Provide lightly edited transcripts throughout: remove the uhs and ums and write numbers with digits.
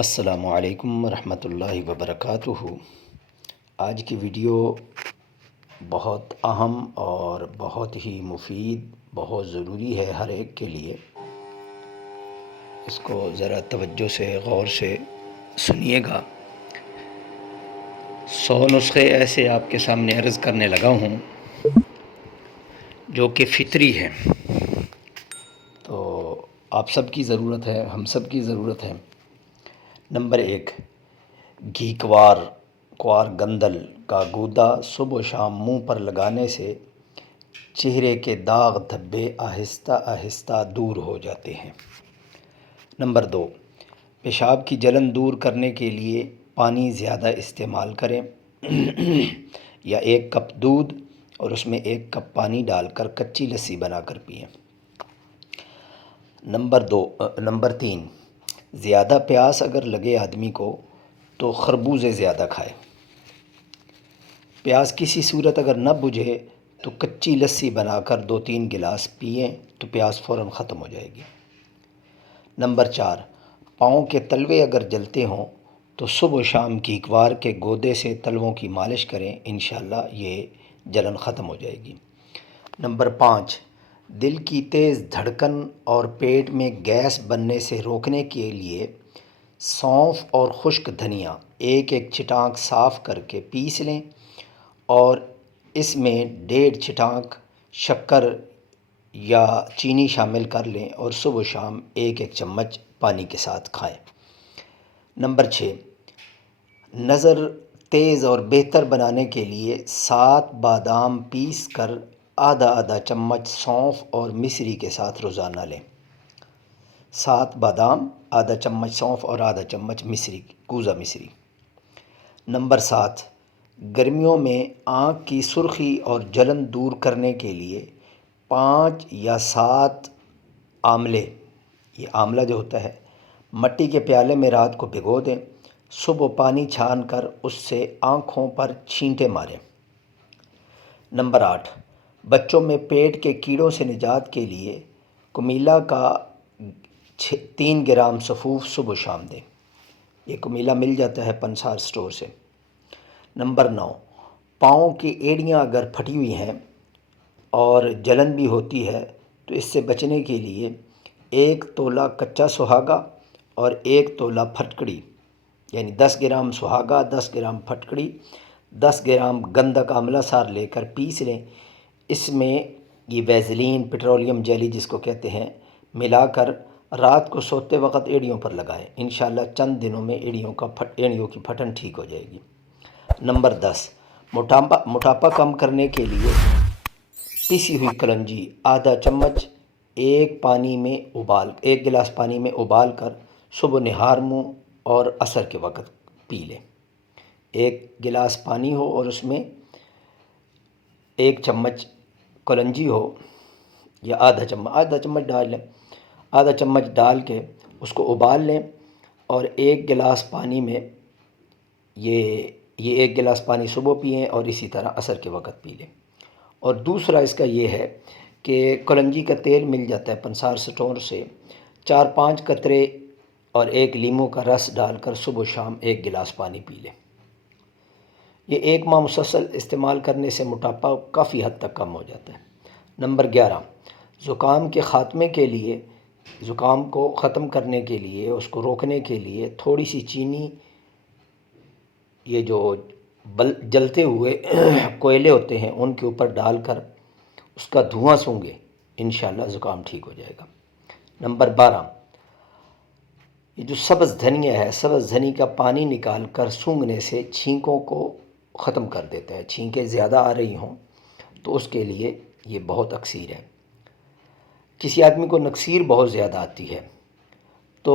السلام علیکم ورحمۃ اللہ وبرکاتہ۔ آج کی ویڈیو بہت اہم اور بہت ہی مفید، بہت ضروری ہے ہر ایک کے لیے۔ اس کو ذرا توجہ سے غور سے سنیے گا۔ 100 نسخے ایسے آپ کے سامنے عرض کرنے لگا ہوں جو کہ فطری ہیں، تو آپ سب کی ضرورت ہے، ہم سب کی ضرورت ہے۔ نمبر 1، گھی کوار گندل کا گودا صبح و شام منہ پر لگانے سے چہرے کے داغ دھبے آہستہ آہستہ دور ہو جاتے ہیں۔ نمبر 2، پیشاب کی جلن دور کرنے کے لیے پانی زیادہ استعمال کریں یا 1 کپ دودھ اور اس میں 1 کپ پانی ڈال کر کچی لسی بنا کر پئیں۔ نمبر 3، زیادہ پیاس اگر لگے آدمی کو تو خربوزے زیادہ کھائے۔ پیاس کسی صورت اگر نہ بجھے تو کچی لسی بنا کر 2-3 گلاس پئیں تو پیاس فوراً ختم ہو جائے گی۔ نمبر 4، پاؤں کے تلوے اگر جلتے ہوں تو صبح و شام گھیکوار کے گودے سے تلووں کی مالش کریں، انشاءاللہ یہ جلن ختم ہو جائے گی۔ نمبر 5، دل کی تیز دھڑکن اور پیٹ میں گیس بننے سے روکنے کے لیے سونف اور خشک دھنیا 1 چٹانک صاف کر کے پیس لیں اور اس میں 1.5 چٹانک شکر یا چینی شامل کر لیں اور صبح و شام 1 چمچ پانی کے ساتھ کھائیں۔ نمبر 6، نظر تیز اور بہتر بنانے کے لیے 7 بادام پیس کر آدھا چمچ سونف اور مصری کے ساتھ روزانہ لیں۔ 7 بادام، آدھا چمچ سونف اور آدھا چمچ مصری، کوزہ مصری۔ نمبر 7، گرمیوں میں آنکھ کی سرخی اور جلن دور کرنے کے لیے 5 یا 7 آملے، یہ آملہ جو ہوتا ہے، مٹی کے پیالے میں رات کو بھگو دیں، صبح پانی چھان کر اس سے آنکھوں پر چھینٹے ماریں۔ نمبر 8، بچوں میں پیٹ کے کیڑوں سے نجات کے لیے کمیلا کا 3 گرام سفوف صبح و شام دیں۔ یہ کمیلا مل جاتا ہے پنسار سٹور سے۔ نمبر 9، پاؤں کی ایڑیاں اگر پھٹی ہوئی ہیں اور جلن بھی ہوتی ہے تو اس سے بچنے کے لیے 1 تولہ کچا سہاگا اور 1 تولہ پھٹکڑی، یعنی 10 گرام سہاگا، 10 گرام پھٹکڑی، 10 گرام گندک آملہ سار لے کر پیس لیں۔ اس میں یہ ویزلین، پیٹرولیم جیلی جس کو کہتے ہیں، ملا کر رات کو سوتے وقت ایڑیوں پر لگائیں، انشاءاللہ چند دنوں میں ایڑیوں کی پھٹن ٹھیک ہو جائے گی۔ نمبر 10، موٹاپا کم کرنے کے لیے پیسی ہوئی کلونجی آدھا چمچ 1 گلاس پانی میں ابال کر صبح نہار منہ اور عصر کے وقت پی لیں۔ 1 گلاس پانی ہو اور اس میں 1 چمچ کلونجی ہو یا آدھا چمچ ڈال لیں، آدھا چمچ ڈال کے اس کو ابال لیں اور 1 گلاس پانی میں یہ 1 گلاس پانی صبح پئیں اور اسی طرح عصر کے وقت پی لیں۔ اور دوسرا اس کا یہ ہے کہ کلونجی کا تیل مل جاتا ہے پنسار سٹور سے، 4-5 قطرے اور 1 لیموں کا رس ڈال کر صبح و شام 1 گلاس پانی پی لیں۔ یہ 1 ماہ مسلسل استعمال کرنے سے موٹاپا کافی حد تک کم ہو جاتا ہے۔ نمبر 11، زکام کو ختم کرنے کے لیے، اس کو روکنے کے لیے تھوڑی سی چینی، یہ جو جلتے ہوئے کوئلے ہوتے ہیں ان کے اوپر ڈال کر اس کا دھواں سونگھیں، انشاءاللہ زکام ٹھیک ہو جائے گا۔ نمبر 12، یہ جو سبز دھنیا ہے، سبز دھنی کا پانی نکال کر سونگھنے سے چھینکوں کو ختم کر دیتا ہے۔ چھینکیں زیادہ آ رہی ہوں تو اس کے لیے یہ بہت اکسیر ہے۔ کسی آدمی کو نکسیر بہت زیادہ آتی ہے تو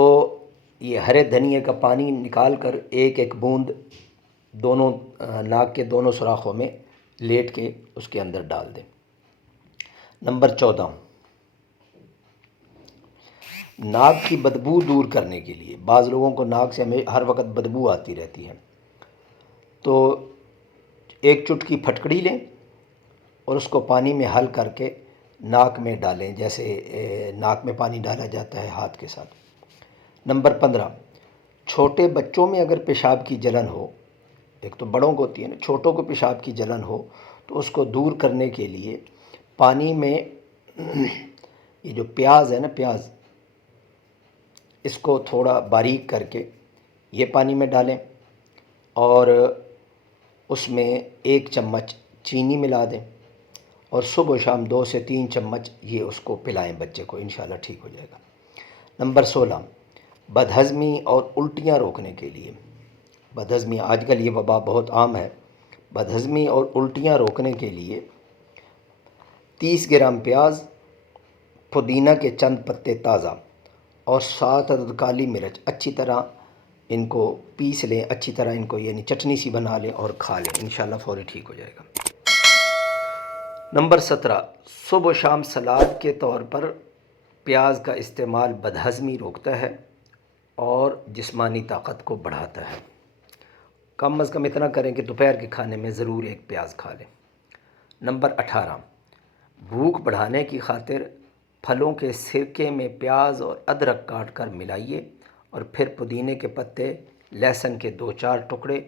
یہ ہرے دھنیا کا پانی نکال کر 1 بوند دونوں ناک کے دونوں سوراخوں میں لیٹ کے اس کے اندر ڈال دیں۔ نمبر 14، ناک کی بدبو دور کرنے کے لیے، بعض لوگوں کو ناک سے ہر وقت بدبو آتی رہتی ہے، تو 1 چٹکی پھٹکڑی لیں اور اس کو پانی میں حل کر کے ناک میں ڈالیں، جیسے ناک میں پانی ڈالا جاتا ہے ہاتھ کے ساتھ۔ نمبر 15، چھوٹے بچوں میں اگر پیشاب کی جلن ہو، ایک تو بڑوں کو ہوتی ہے نا، چھوٹوں کو پیشاب کی جلن ہو تو اس کو دور کرنے کے لیے پانی میں یہ جو پیاز ہے نا، پیاز، اس کو تھوڑا باریک کر کے یہ پانی میں ڈالیں اور اس میں 1 چمچ چینی ملا دیں اور صبح و شام 2 سے 3 چمچ یہ اس کو پلائیں بچے کو، انشاءاللہ ٹھیک ہو جائے گا۔ نمبر 16، بدہضمی اور الٹیاں روکنے کے لیے، بدہضمی آج کل یہ وبا بہت عام ہے، بدہضمی اور الٹیاں روکنے کے لیے 30 گرام پیاز، پودینہ کے چند پتے تازہ اور 7 عدد کالی مرچ اچھی طرح ان کو پیس لیں، اچھی طرح ان کو یعنی چٹنی سی بنا لیں اور کھا لیں، انشاءاللہ فوری ٹھیک ہو جائے گا۔ نمبر 17، صبح و شام سلاد کے طور پر پیاز کا استعمال بدہضمی روکتا ہے اور جسمانی طاقت کو بڑھاتا ہے۔ کم از کم اتنا کریں کہ دوپہر کے کھانے میں ضرور ایک پیاز کھا لیں۔ نمبر 18، بھوک بڑھانے کی خاطر پھلوں کے سرکے میں پیاز اور ادرک کاٹ کر ملائیے اور پھر پودینے کے پتے، لہسن کے 2-4 ٹکڑے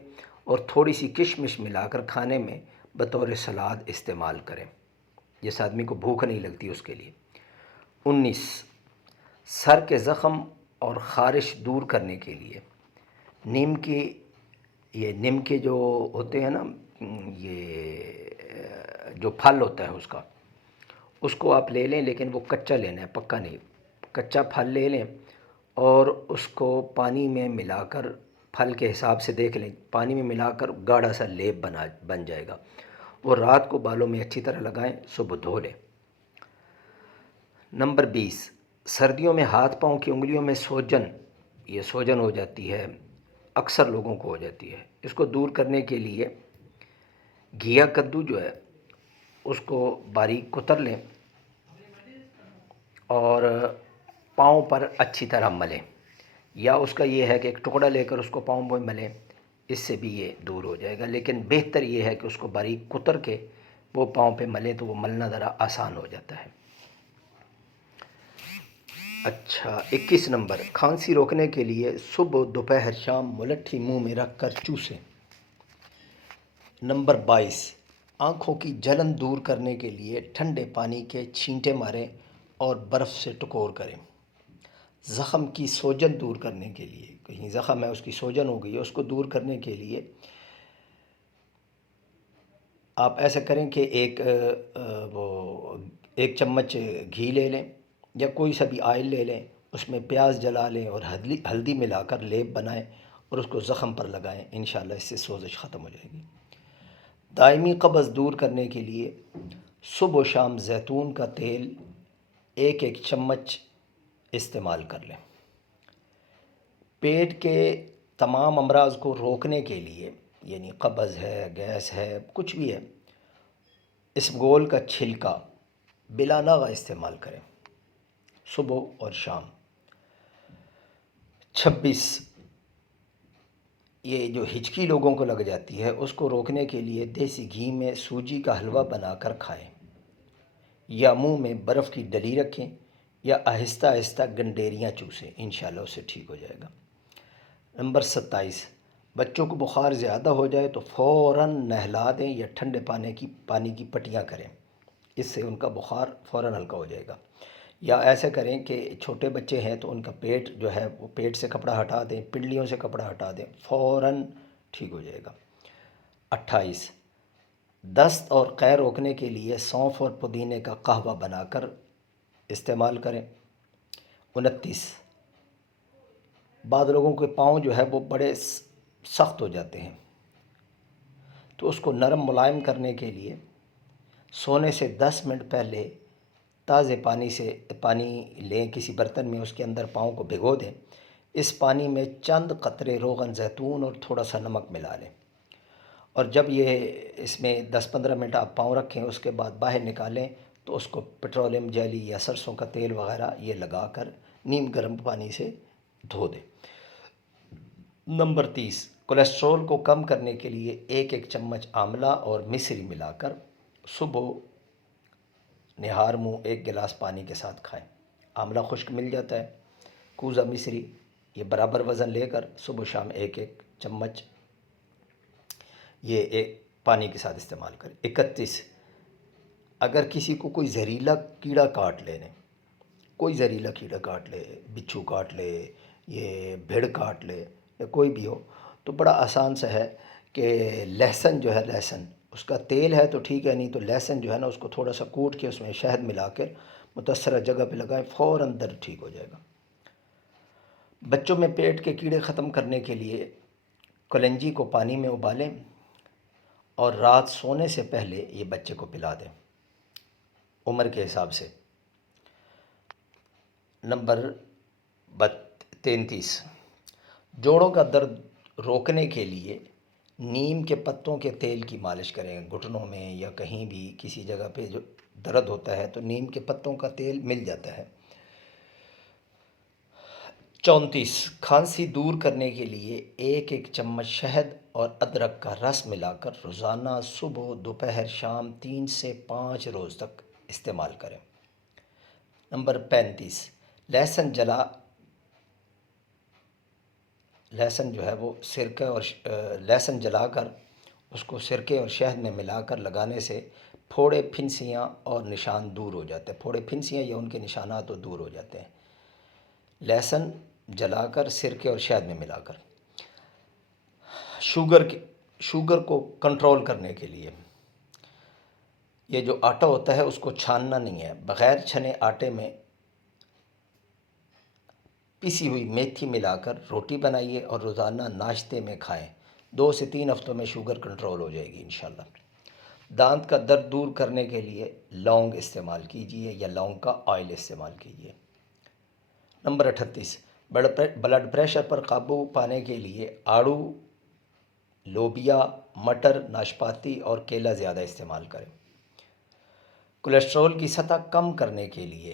اور تھوڑی سی کشمش ملا کر کھانے میں بطور سلاد استعمال کریں، جس آدمی کو بھوک نہیں لگتی اس کے لیے۔ 19، سر کے زخم اور خارش دور کرنے کے لیے نیم کے جو ہوتے ہیں نا، یہ جو پھل ہوتا ہے اس کو آپ لے لیں، لیکن وہ کچا لینا ہے، پکا نہیں، کچا پھل لے لیں اور اس کو پانی میں ملا کر، پھل کے حساب سے دیکھ لیں، پانی میں ملا کر گاڑھا سا لیپ بن جائے گا، وہ رات کو بالوں میں اچھی طرح لگائیں، صبح دھو لیں۔ نمبر 20، سردیوں میں ہاتھ پاؤں کی انگلیوں میں سوجن ہو جاتی ہے، اکثر لوگوں کو ہو جاتی ہے، اس کو دور کرنے کے لیے گھیا کدو جو ہے اس کو باریک کتر لیں اور پاؤں پر اچھی طرح ملیں، یا اس کا یہ ہے کہ ایک ٹکڑا لے کر اس کو پاؤں پر ملیں، اس سے بھی یہ دور ہو جائے گا، لیکن بہتر یہ ہے کہ اس کو باریک کتر کے وہ پاؤں پہ ملیں تو وہ ملنا ذرا آسان ہو جاتا ہے۔ اچھا، 21 نمبر، کھانسی روکنے کے لیے صبح دوپہر شام ملٹھی منہ میں رکھ کر چوسیں۔ نمبر 22، آنکھوں کی جلن دور کرنے کے لیے ٹھنڈے پانی کے چھینٹے ماریں اور برف سے ٹکور کریں۔ زخم کی سوجن دور کرنے کے لیے، کہیں زخم ہے اس کی سوجن ہو گئی ہے، اس کو دور کرنے کے لیے آپ ایسا کریں کہ ایک چمچ گھی لے لیں یا کوئی سا بھی آئل لے لیں، اس میں پیاز جلا لیں اور ہلدی ملا کر لیپ بنائیں اور اس کو زخم پر لگائیں، انشاءاللہ اس سے سوزش ختم ہو جائے گی۔ دائمی قبض دور کرنے کے لیے صبح و شام زیتون کا تیل 1 چمچ استعمال کر لیں۔ پیٹ کے تمام امراض کو روکنے کے لیے، یعنی قبض ہے، گیس ہے، کچھ بھی ہے، اسبگول کا چھلکا بلا ناغہ استعمال کریں صبح اور شام۔ 26، یہ جو ہچکی لوگوں کو لگ جاتی ہے اس کو روکنے کے لیے دیسی گھی میں سوجی کا حلوہ بنا کر کھائیں یا منہ میں برف کی ڈلی رکھیں یا آہستہ آہستہ گنڈیریاں چوسیں، انشاءاللہ اس سے ٹھیک ہو جائے گا۔ نمبر 27، بچوں کو بخار زیادہ ہو جائے تو فوراً نہلا دیں یا ٹھنڈے پانی کی پٹیاں کریں، اس سے ان کا بخار فوراً ہلکا ہو جائے گا۔ یا ایسا کریں کہ چھوٹے بچے ہیں تو ان کا پیٹ جو ہے وہ پیٹ سے کپڑا ہٹا دیں، پنڈلیوں سے کپڑا ہٹا دیں، فوراً ٹھیک ہو جائے گا۔ 28، دست اور قے روکنے کے لیے سونف اور پودینے کا قہوہ بنا کر استعمال کریں۔ 29، بعض لوگوں کے پاؤں جو ہے وہ بڑے سخت ہو جاتے ہیں تو اس کو نرم ملائم کرنے کے لیے سونے سے 10 منٹ پہلے تازے پانی لیں کسی برتن میں، اس کے اندر پاؤں کو بھگو دیں، اس پانی میں چند قطرے روغن زیتون اور تھوڑا سا نمک ملا لیں اور جب یہ اس میں 10-15 منٹ آپ پاؤں رکھیں، اس کے بعد باہر نکالیں تو اس کو پیٹرولیم جیلی یا سرسوں کا تیل وغیرہ یہ لگا کر نیم گرم پانی سے دھو دیں۔ نمبر 30، کولیسٹرول کو کم کرنے کے لیے 1 چمچ آملہ اور مصری ملا کر صبح نہار منہ 1 گلاس پانی کے ساتھ کھائیں۔ آملہ خشک مل جاتا ہے، کوزہ مصری یہ برابر وزن لے کر صبح و شام ایک ایک چمچ یہ ایک پانی کے ساتھ استعمال کریں۔ 31، اگر کسی کو کوئی زہریلا کیڑا کاٹ لینے، کوئی زہریلا کیڑا کاٹ لے، بچھو کاٹ لے، یہ بھیڑ کاٹ لے یا کوئی بھی ہو، تو بڑا آسان سا ہے کہ لہسن جو ہے، لہسن اس کا تیل ہے تو ٹھیک ہے، نہیں تو لہسن جو ہے نا اس کو تھوڑا سا کوٹ کے اس میں شہد ملا کر متاثرہ جگہ پہ لگائیں، فوراً درد ٹھیک ہو جائے گا۔ بچوں میں پیٹ کے کیڑے ختم کرنے کے لیے کلنجی کو پانی میں ابالیں اور رات سونے سے پہلے یہ بچے کو پلا دیں عمر کے حساب سے۔ نمبر 33، جوڑوں کا درد روکنے کے لیے نیم کے پتوں کے تیل کی مالش کریں۔ گھٹنوں میں یا کہیں بھی کسی جگہ پہ جو درد ہوتا ہے تو نیم کے پتوں کا تیل مل جاتا ہے۔ 34، کھانسی دور کرنے کے لیے ایک ایک چمچ شہد اور ادرک کا رس ملا کر روزانہ صبح، دوپہر، شام 3 سے 5 روز تک استعمال کریں۔ نمبر 35، لہسن جو ہے وہ سرکہ اور لہسن جلا کر اس کو سرکے اور شہد میں ملا کر لگانے سے پھوڑے، پھنسیاں اور نشان دور ہو جاتے ہیں۔ پھوڑے، پھنسیاں یا ان کے نشانات تو دور ہو جاتے ہیں، لہسن جلا کر سرکے اور شہد میں ملا کر۔ شوگر کو کنٹرول کرنے کے لیے یہ جو آٹا ہوتا ہے اس کو چھاننا نہیں ہے، بغیر چھنے آٹے میں پسی ہوئی میتھی ملا کر روٹی بنائیے اور روزانہ ناشتے میں کھائیں۔ 2 سے 3 ہفتوں میں شوگر کنٹرول ہو جائے گی انشاءاللہ۔ دانت کا درد دور کرنے کے لیے لونگ استعمال کیجیے یا لونگ کا آئل استعمال کیجیے۔ نمبر 38، بلڈ پریشر پر قابو پانے کے لیے آڑو، لوبیا، مٹر، ناشپاتی اور کیلا زیادہ استعمال کریں۔ کولیسٹرول کی سطح کم کرنے کے لیے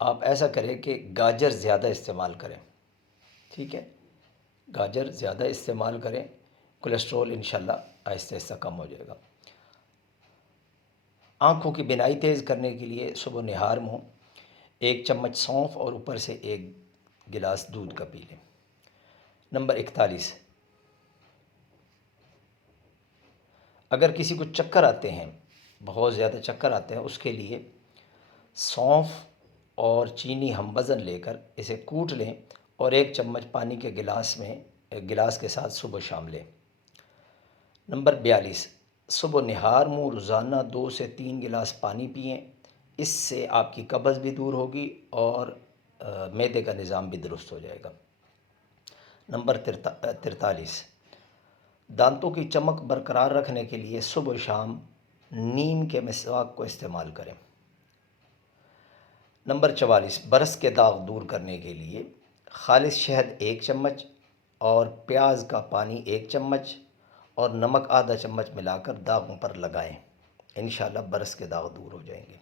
آپ ایسا کریں کہ گاجر زیادہ استعمال کریں، ٹھیک ہے، گاجر زیادہ استعمال کریں، کولیسٹرول انشاءاللہ آہستہ آہستہ کم ہو جائے گا۔ آنکھوں کی بینائی تیز کرنے کے لیے صبح نہار منہ 1 چمچ سونف اور اوپر سے 1 گلاس دودھ کا پی لیں۔ نمبر 41، اگر کسی کو چکر آتے ہیں، بہت زیادہ چکر آتے ہیں، اس کے لیے سونف اور چینی ہم وزن لے کر اسے کوٹ لیں اور 1 چمچ پانی کے گلاس کے ساتھ صبح شام لیں۔ نمبر 42، صبح نہار منہ روزانہ 2 سے 3 گلاس پانی پئیں، اس سے آپ کی قبض بھی دور ہوگی اور معدے کا نظام بھی درست ہو جائے گا۔ نمبر 43، دانتوں کی چمک برقرار رکھنے کے لیے صبح و شام نیم کے مسواک کو استعمال کریں۔ نمبر 44، برس کے داغ دور کرنے کے لیے خالص شہد 1 چمچ اور پیاز کا پانی 1 چمچ اور نمک آدھا چمچ ملا کر داغوں پر لگائیں، انشاءاللہ برس کے داغ دور ہو جائیں گے۔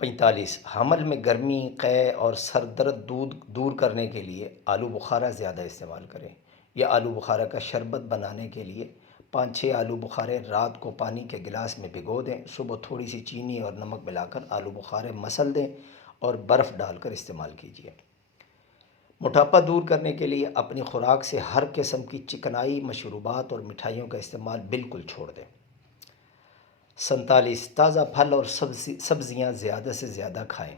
45، حمل میں گرمی، قے اور سر درد دور کرنے کے لیے آلو بخارا زیادہ استعمال کریں، یا آلو بخارا کا شربت بنانے کے لیے 5-6 آلو بخارے رات کو پانی کے گلاس میں بھگو دیں، صبح تھوڑی سی چینی اور نمک ملا کر آلو بخارے مسل دیں اور برف ڈال کر استعمال کیجیے۔ موٹاپا دور کرنے کے لیے اپنی خوراک سے ہر قسم کی چکنائی، مشروبات اور مٹھائیوں کا استعمال بالکل چھوڑ دیں۔ 47، تازہ پھل اور سبزیاں زیادہ سے زیادہ کھائیں،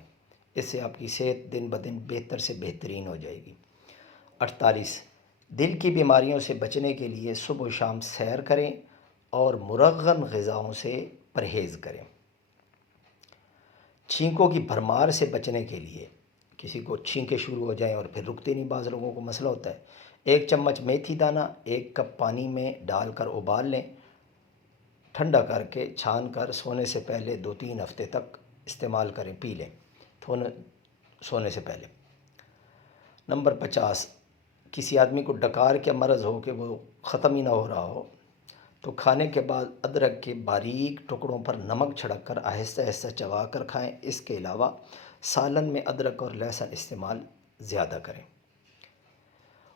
اس سے آپ کی صحت دن بدن بہتر سے بہترین ہو جائے گی۔ 48، دل کی بیماریوں سے بچنے کے لیے صبح و شام سیر کریں اور مرغن غذاؤں سے پرہیز کریں۔ چھینکوں کی بھرمار سے بچنے کے لیے، کسی کو چھینکیں شروع ہو جائیں اور پھر رکتے نہیں، بعض لوگوں کو مسئلہ ہوتا ہے، 1 چمچ میتھی دانہ 1 کپ پانی میں ڈال کر ابال لیں، ٹھنڈا کر کے چھان کر سونے سے پہلے 2-3 ہفتے تک استعمال کریں، پی لیں سونے سے پہلے۔ نمبر 50، کسی آدمی کو ڈکار کے مرض ہو کہ وہ ختم ہی نہ ہو رہا ہو تو کھانے کے بعد ادرک کے باریک ٹکڑوں پر نمک چھڑک کر آہستہ آہستہ چبا کر کھائیں۔ اس کے علاوہ سالن میں ادرک اور لہسن استعمال زیادہ کریں۔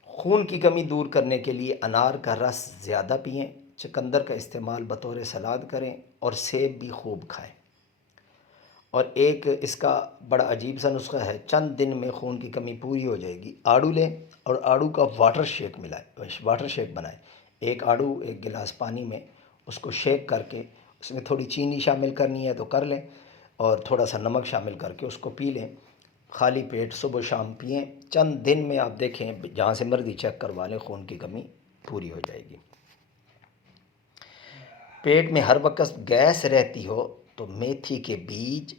خون کی کمی دور کرنے کے لیے انار کا رس زیادہ پئیں، چقندر کا استعمال بطور سلاد کریں اور سیب بھی خوب کھائیں۔ اور ایک اس کا بڑا عجیب سا نسخہ ہے، چند دن میں خون کی کمی پوری ہو جائے گی۔ آڑو لیں اور آڑو کا واٹر شیک ملائیں، واٹر شیک بنائیں۔ ایک آڑو ایک گلاس پانی میں اس کو شیک کر کے اس میں تھوڑی چینی شامل کرنی ہے تو کر لیں، اور تھوڑا سا نمک شامل کر کے اس کو پی لیں۔ خالی پیٹ صبح و شام پئیں، چند دن میں آپ دیکھیں جہاں سے مرضی چیک کروا لیں خون کی کمی پوری ہو جائے گی۔ پیٹ میں ہر وقت گیس رہتی ہو تو میتھی کے بیج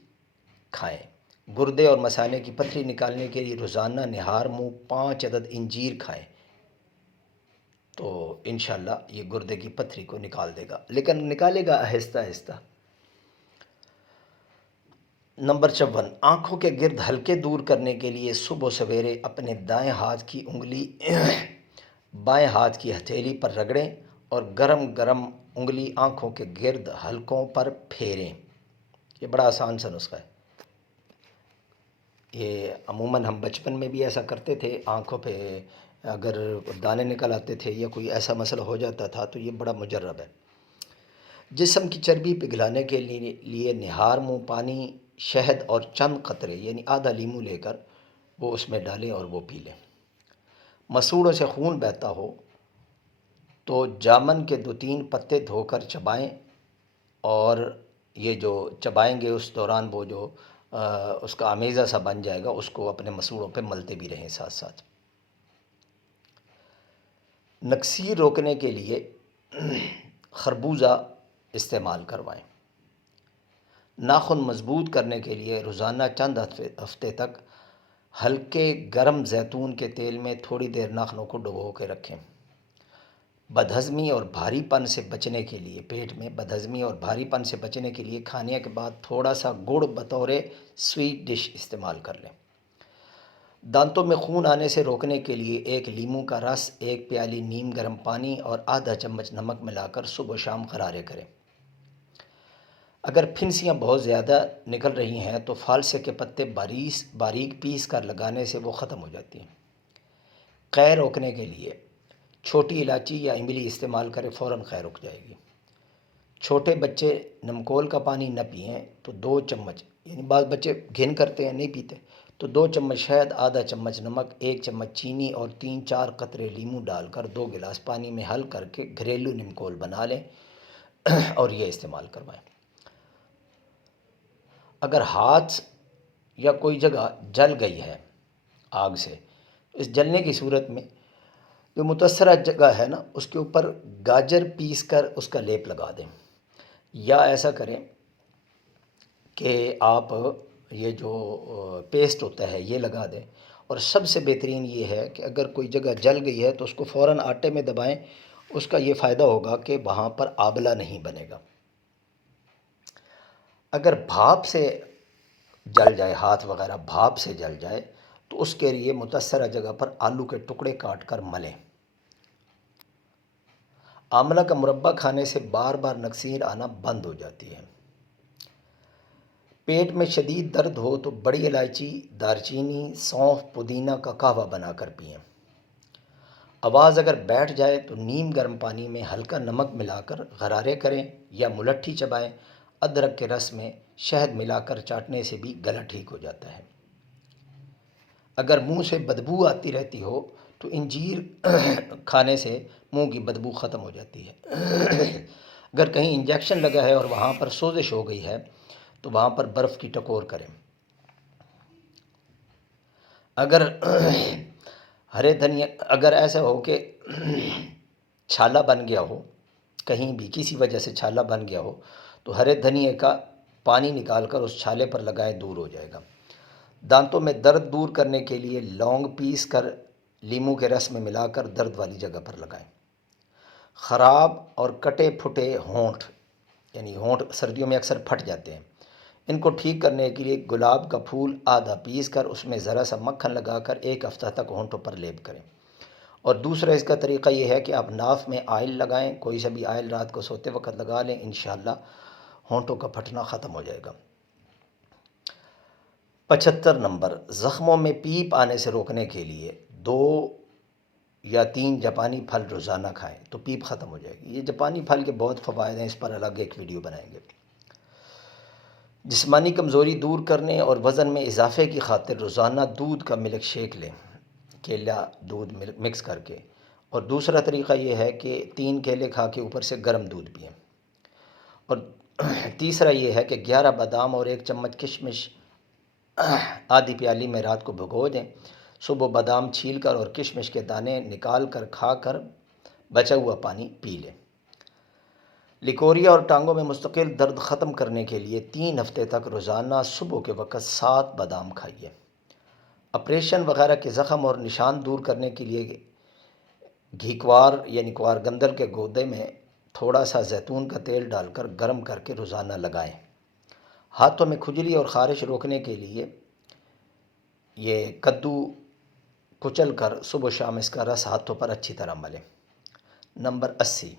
کھائیں۔ گردے اور مثانے کی پتھری نکالنے کے لیے روزانہ نہار منہ 5 عدد انجیر کھائیں تو انشاءاللہ یہ گردے کی پتھری کو نکال دے گا، لیکن نکالے گا آہستہ آہستہ۔ نمبر 54، آنکھوں کے گرد ہلکے دور کرنے کے لیے صبح و سویرے اپنے دائیں ہاتھ کی انگلی بائیں ہاتھ کی ہتھیلی پر رگڑیں اور گرم گرم انگلی آنکھوں کے گرد حلقوں پر پھیریں۔ یہ بڑا آسان سا نسخہ ہے۔ یہ عموماً ہم بچپن میں بھی ایسا کرتے تھے، آنکھوں پہ اگر دانے نکل آتے تھے یا کوئی ایسا مسئلہ ہو جاتا تھا تو یہ بڑا مجرب ہے۔ جسم کی چربی پگھلانے کے لیے نہار منہ پانی، شہد اور چند قطرے یعنی آدھا لیمو لے کر وہ اس میں ڈالیں اور وہ پی لیں۔ مسوڑوں سے خون بہتا ہو تو جامن کے 2-3 پتے دھو کر چبائیں، اور یہ جو چبائیں گے اس دوران وہ جو اس کا آمیزہ سا بن جائے گا، اس کو اپنے مسوڑوں پہ ملتے بھی رہیں ساتھ ساتھ۔ نکسیر روکنے کے لیے خربوزہ استعمال کروائیں۔ ناخن مضبوط کرنے کے لیے روزانہ چند ہفتے تک ہلکے گرم زیتون کے تیل میں تھوڑی دیر ناخنوں کو ڈبو کے رکھیں۔ بدہضمی اور بھاری پن سے بچنے کے لیے، پیٹ میں بدہضمی اور بھاری پن سے بچنے کے لیے کھانے کے بعد تھوڑا سا گڑ بطور سویٹ ڈش استعمال کر لیں۔ دانتوں میں خون آنے سے روکنے کے لیے 1 لیموں کا رس، 1 پیالی نیم گرم پانی اور آدھا چمچ نمک ملا کر صبح و شام غرارے کریں۔ اگر پھنسیاں بہت زیادہ نکل رہی ہیں تو فالسے کے پتے باریک پیس کر لگانے سے وہ ختم ہو جاتی ہیں۔ قے روکنے کے لیے چھوٹی الائچی یا املی استعمال کریں، فوراً قے رک جائے گی۔ چھوٹے بچے نمکول کا پانی نہ پئیں تو 2 چمچ، یعنی بعض بچے گھن کرتے ہیں نہیں پیتے، تو 2 چمچ شہد، آدھا چمچ نمک، 1 چمچ چینی اور 3-4 قطرے لیموں ڈال کر 2 گلاس پانی میں حل کر کے گھریلو نمکول بنا لیں اور یہ استعمال کروائیں۔ اگر ہاتھ یا کوئی جگہ جل گئی ہے آگ سے، تو اس جلنے کی صورت میں جو متاثرہ جگہ ہے نا اس کے اوپر گاجر پیس کر اس کا لیپ لگا دیں، یا ایسا کریں کہ آپ یہ جو پیسٹ ہوتا ہے یہ لگا دیں۔ اور سب سے بہترین یہ ہے کہ اگر کوئی جگہ جل گئی ہے تو اس کو فوراً آٹے میں دبائیں، اس کا یہ فائدہ ہوگا کہ وہاں پر آبلہ نہیں بنے گا۔ اگر بھاپ سے جل جائے، ہاتھ وغیرہ بھاپ سے جل جائے، تو اس کے لیے متاثرہ جگہ پر آلو کے ٹکڑے کاٹ کر ملیں۔ آملہ کا مربع کھانے سے بار بار نکسیر آنا بند ہو جاتی ہے۔ پیٹ میں شدید درد ہو تو بڑی الائچی، دارچینی، سونف، پودینہ کا قہوہ بنا کر پئیں۔ آواز اگر بیٹھ جائے تو نیم گرم پانی میں ہلکا نمک ملا کر غرارے کریں یا ملٹھی چبائیں۔ ادرک کے رس میں شہد ملا کر چاٹنے سے بھی گلا ٹھیک ہو جاتا ہے۔ اگر منہ سے بدبو آتی رہتی ہو تو انجیر کھانے سے منہ کی بدبو ختم ہو جاتی ہے۔ اگر کہیں انجیکشن لگا ہے اور وہاں پر سوزش ہو گئی ہے تو وہاں پر برف کی ٹکور کریں۔ اگر ہرے دھنیا اگر ایسا ہو کہ چھالا بن گیا ہو، کہیں بھی کسی وجہ سے چھالا بن گیا ہو، تو ہرے دھنیے کا پانی نکال کر اس چھالے پر لگائیں، دور ہو جائے گا۔ دانتوں میں درد دور کرنے کے لیے لونگ پیس کر لیموں کے رس میں ملا کر درد والی جگہ پر لگائیں۔ خراب اور کٹے پھٹے ہونٹ، یعنی ہونٹ سردیوں میں اکثر پھٹ جاتے ہیں، ان کو ٹھیک کرنے کے لیے گلاب کا پھول آدھا پیس کر اس میں ذرا سا مکھن لگا کر 1 ہفتہ تک ہونٹوں پر لیپ کریں۔ اور دوسرا اس کا طریقہ یہ ہے کہ آپ ناف میں آئل لگائیں، کوئی سا بھی آئل رات کو سوتے وقت لگا لیں، انشاءاللہ ہونٹوں کا پھٹنا ختم ہو جائے گا۔ 75 نمبر، زخموں میں پیپ آنے سے روکنے کے لیے 2 یا 3 جاپانی پھل روزانہ کھائیں تو پیپ ختم ہو جائے گی۔ یہ جاپانی پھل کے بہت فوائد ہیں، اس پر الگ ایک ویڈیو بنائیں گے۔ جسمانی کمزوری دور کرنے اور وزن میں اضافے کی خاطر روزانہ دودھ کا ملک شیک لیں، کیلا دودھ مکس کر کے۔ اور دوسرا طریقہ یہ ہے کہ 3 کیلے کھا کے اوپر سے گرم دودھ پئیں۔ اور تیسرا یہ ہے کہ 11 بادام اور 1 چمچ کشمش آدھی پیالی میں رات کو بھگو دیں، صبح بادام چھیل کر اور کشمش کے دانے نکال کر کھا کر بچا ہوا پانی پی لیں۔ لیکوریا اور ٹانگوں میں مستقل درد ختم کرنے کے لیے 3 ہفتے تک روزانہ صبح کے وقت 7 بادام کھائیے۔ آپریشن وغیرہ کے زخم اور نشان دور کرنے کے لیے گھیکوار یعنی کوار گندل کے گودے میں تھوڑا سا زیتون کا تیل ڈال کر گرم کر کے روزانہ لگائیں۔ ہاتھوں میں کھجلی اور خارش روکنے کے لیے یہ کدو کچل کر صبح و شام اس کا رس ہاتھوں پر اچھی طرح ملیں۔ نمبر 80،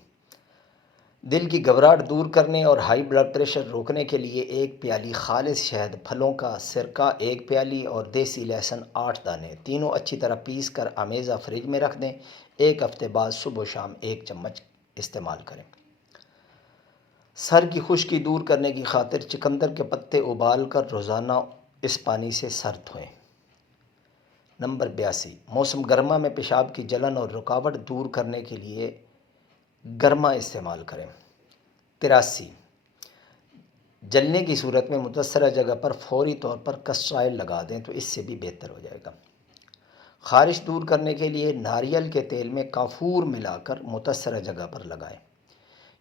دل کی گھبراہٹ دور کرنے اور ہائی بلڈ پریشر روکنے کے لیے 1 پیالی خالص شہد، پھلوں کا سرکہ 1 پیالی اور دیسی لہسن 8 دانے، تینوں اچھی طرح پیس کر آمیزہ فریج میں رکھ دیں۔ 1 ہفتے بعد صبح و شام 1 چمچ استعمال کریں۔ سر کی خشکی دور کرنے کی خاطر چقندر کے پتے ابال کر روزانہ اس پانی سے سر دھوئیں۔ نمبر 82، موسم گرما میں پیشاب کی جلن اور رکاوٹ دور کرنے کے لیے گرما استعمال کریں۔ 83، جلنے کی صورت میں متاثرہ جگہ پر فوری طور پر کسٹر آئل لگا دیں تو اس سے بھی بہتر ہو جائے گا۔ خارش دور کرنے کے لیے ناریل کے تیل میں کافور ملا کر متاثرہ جگہ پر لگائیں۔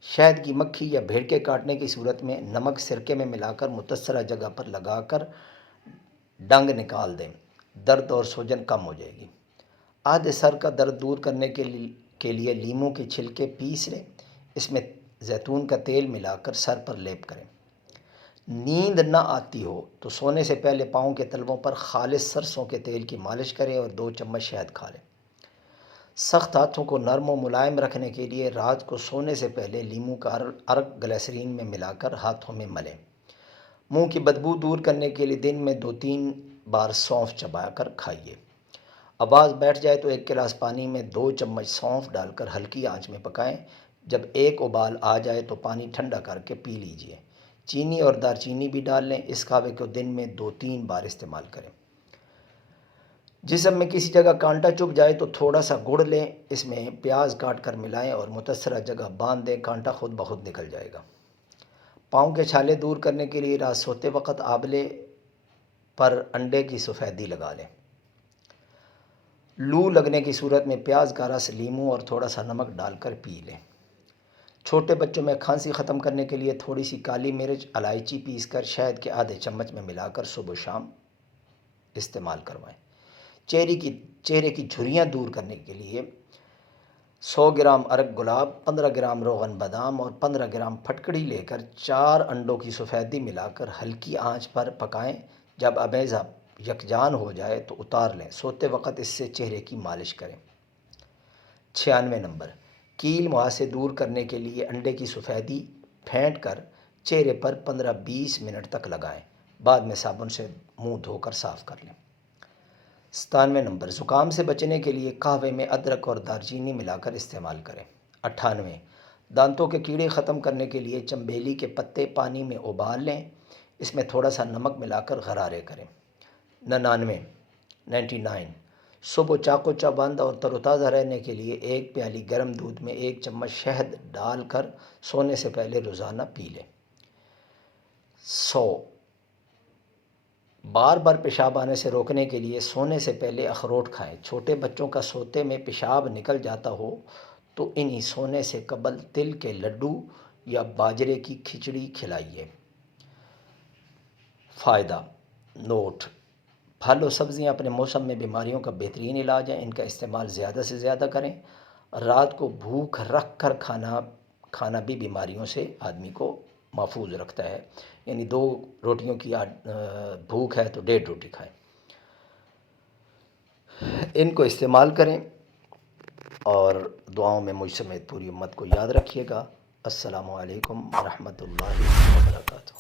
شہد کی مکھی یا بھیڑکے کاٹنے کی صورت میں نمک سرکے میں ملا کر متاثرہ جگہ پر لگا کر ڈنگ نکال دیں، درد اور سوجن کم ہو جائے گی۔ آدھے سر کا درد دور کرنے کے لیے لیموں کے چھلکے پیس لیں، اس میں زیتون کا تیل ملا کر سر پر لیپ کریں۔ نیند نہ آتی ہو تو سونے سے پہلے پاؤں کے تلووں پر خالص سرسوں کے تیل کی مالش کریں اور 2 چمچ شہد کھا لیں۔ سخت ہاتھوں کو نرم و ملائم رکھنے کے لیے رات کو سونے سے پہلے لیموں کا عرق گلیسرین میں ملا کر ہاتھوں میں ملیں۔ منہ کی بدبو دور کرنے کے لیے دن میں 2-3 بار سونف چبا کر کھائیے۔ آواز بیٹھ جائے تو 1 گلاس پانی میں 2 چمچ سونف ڈال کر ہلکی آنچ میں پکائیں۔ جب 1 ابال آ جائے تو پانی ٹھنڈا کر کے پی لیجیے۔ چینی اور دار چینی بھی ڈال لیں۔ اس قہوے کو دن میں 2-3 بار استعمال کریں۔ جسم میں کسی جگہ کانٹا چبھ جائے تو تھوڑا سا گڑ لیں، اس میں پیاز کاٹ کر ملائیں اور متاثرہ جگہ باندھ دیں، کانٹا خود بخود نکل جائے گا۔ پاؤں کے چھالے دور کرنے کے لیے رات سوتے وقت آبلے پر انڈے کی سفیدی لگا لیں۔ لو لگنے کی صورت میں پیاز کا رس، لیموں اور تھوڑا سا نمک ڈال کر پی لیں۔ چھوٹے بچوں میں کھانسی ختم کرنے کے لیے تھوڑی سی کالی مرچ، الائچی پیس کر شہد کے آدھے چمچ میں ملا کر صبح و شام استعمال کروائیں۔ چہرے کی جھریاں دور کرنے کے لیے 100 گرام ارگ گلاب، 15 گرام روغن بادام اور 15 گرام پھٹکڑی لے کر 4 انڈوں کی سفیدی ملا کر ہلکی آنچ پر پکائیں۔ جب آمیزہ یکجان ہو جائے تو اتار لیں۔ سوتے وقت اس سے چہرے کی مالش کریں۔ 96 نمبر، کیل مہاسے دور کرنے کے لیے انڈے کی سفیدی پھینٹ کر چہرے پر 15-20 منٹ تک لگائیں، بعد میں صابن سے منہ دھو کر صاف کر لیں۔ 97 نمبر، زکام سے بچنے کے لیے قہوے میں ادرک اور دار چینی ملا کر استعمال کریں۔ 98، دانتوں کے کیڑے ختم کرنے کے لیے چنبیلی کے پتے پانی میں ابال لیں، اس میں تھوڑا سا نمک ملا کر غرارے کریں۔ 99، صبح چاقو چبند اور تر و تازہ رہنے کے لیے 1 پیالی گرم دودھ میں 1 چمچ شہد ڈال کر سونے سے پہلے روزانہ پی لیں۔ 100، بار بار پیشاب آنے سے روکنے کے لیے سونے سے پہلے اخروٹ کھائیں۔ چھوٹے بچوں کا سوتے میں پیشاب نکل جاتا ہو تو انہیں سونے سے قبل تل کے لڈو یا باجرے کی کھچڑی کھلائیے۔ فائدہ نوٹ: پھل و سبزیاں اپنے موسم میں بیماریوں کا بہترین علاج ہیں، ان کا استعمال زیادہ سے زیادہ کریں۔ رات کو بھوک رکھ کر کھانا بھی بیماریوں سے آدمی کو محفوظ رکھتا ہے، یعنی 2 روٹیوں کی بھوک ہے تو 1.5 روٹی کھائیں۔ ان کو استعمال کریں اور دعاؤں میں مجھ سمیت پوری امت کو یاد رکھیے گا۔ السلام علیکم ورحمۃ اللہ وبرکاتہ۔